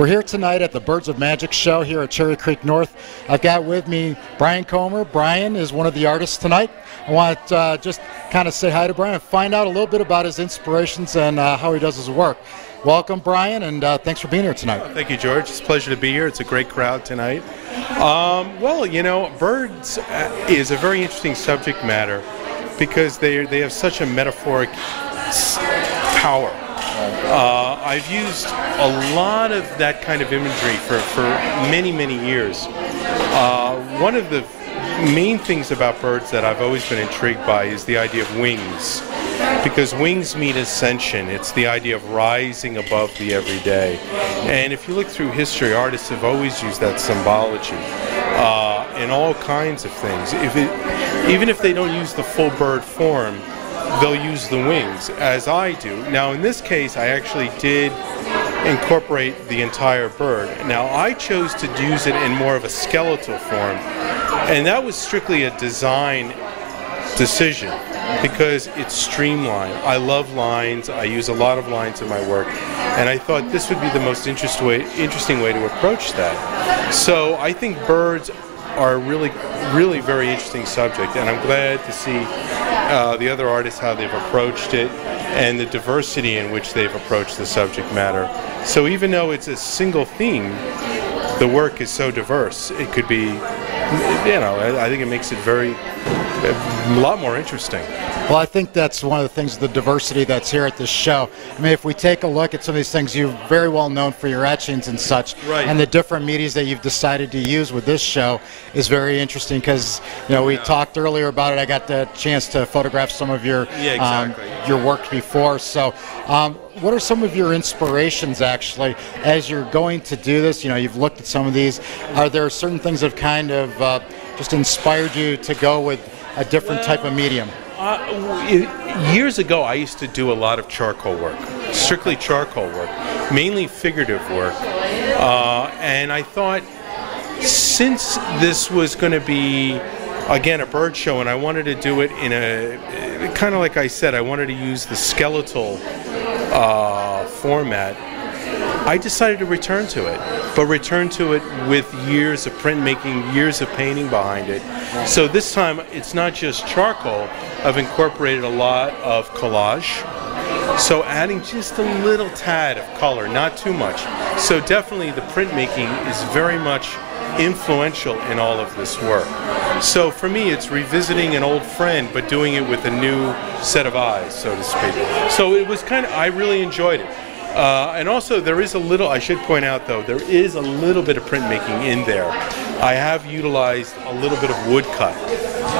We're here tonight at the Birds of Magic show here at Cherry Creek North. I've got with me Brian Comer. Brian is one of the artists tonight. I want to just kind of say hi to Brian and find out a little bit about his inspirations and how he does his work. Welcome, Brian, and thanks for being here tonight. Thank you, George. It's a pleasure to be here. It's a great crowd tonight. Well, you know, birds is a very interesting subject matter because they have such a metaphoric power. I've used a lot of that kind of imagery for many, many years. One of the main things about birds that I've always been intrigued by is the idea of wings, because wings mean ascension. It's the idea of rising above the everyday. And if you look through history, artists have always used that symbology in all kinds of things. Even if they don't use the full bird form, they'll use the wings, as I do. Now, in this case, I actually did incorporate the entire bird. Now, I chose to use it in more of a skeletal form, and that was strictly a design decision because it's streamlined. I love lines. I use a lot of lines in my work, and I thought this would be the most interesting way to approach that. So I think birds are a really very interesting subject, and I'm glad to see the other artists how they've approached it and the diversity in which they've approached the subject matter. So even though it's a single theme, the work is so diverse. It could be, you know, I think it makes it a lot more interesting. Well, I think that's one of the things, the diversity that's here at this show. I mean, if we take a look at some of these things, you're very well known for your etchings and such, right. And the different medias that you've decided to use with this show is very interesting because, you know, we talked earlier about it. I got the chance to photograph some of your your work before. So what are some of your inspirations, actually, as you're going to do this? You know, you've looked at some of these. Are there certain things that have kind of just inspired you to go with a different type of medium? Years ago, I used to do a lot of charcoal work, strictly charcoal work, mainly figurative work. And I thought, since this was going to be, again, a bird show, and I wanted to do it in a, kind of like I said, I wanted to use the skeletal format, I decided to return to it, but return to it with years of printmaking, years of painting behind it. So this time, it's not just charcoal. I've incorporated a lot of collage, so adding just a little tad of color, not too much. So definitely the printmaking is very much influential in all of this work. So for me, it's revisiting an old friend, but doing it with a new set of eyes, so to speak. So it was kind of, I really enjoyed it. And also there is a little, I should point out though, there is a little bit of printmaking in there. I have utilized a little bit of woodcut,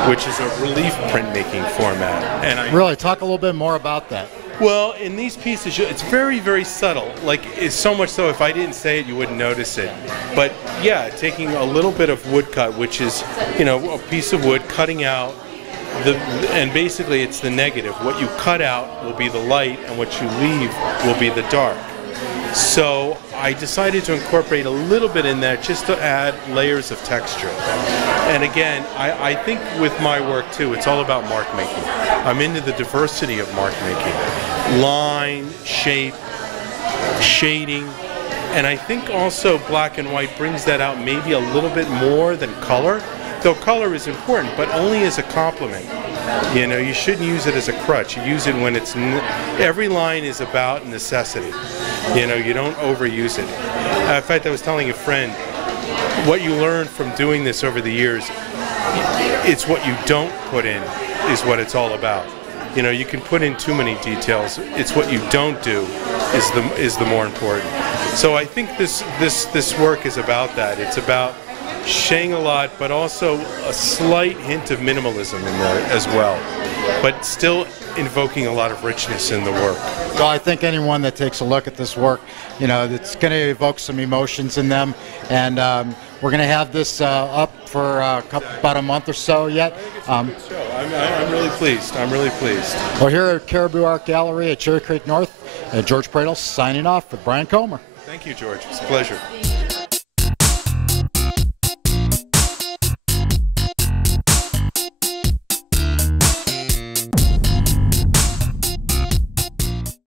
which is a relief printmaking format. And really, talk a little bit more about that. Well, in these pieces, it's very, very subtle. Like, it's so much so if I didn't say it, you wouldn't notice it. But yeah, taking a little bit of woodcut, which is, you know, a piece of wood, cutting out and basically it's the negative. What you cut out will be the light, and what you leave will be the dark. So I decided to incorporate a little bit in that just to add layers of texture. And again, I think with my work too, it's all about mark making. I'm into the diversity of mark making. Line, shape, shading, and I think also black and white brings that out maybe a little bit more than color. Though color is important, but only as a complement. You know, you shouldn't use it as a crutch. You use it when it's, every line is about necessity. You know, you don't overuse it. In fact, I was telling a friend, what you learn from doing this over the years, it's what you don't put in is what it's all about. You know, you can put in too many details. It's what you don't do is the more important. So I think this work is about that. It's about shaying a lot, but also a slight hint of minimalism in there as well, but still invoking a lot of richness in the work. Well, I think anyone that takes a look at this work, you know, it's going to evoke some emotions in them, and we're going to have this up for about a month or so yet. I'm really pleased. I'm really pleased. Well, here at Caribou Art Gallery at Cherry Creek North, George Pradle signing off with Brian Comer. Thank you, George. It's a pleasure.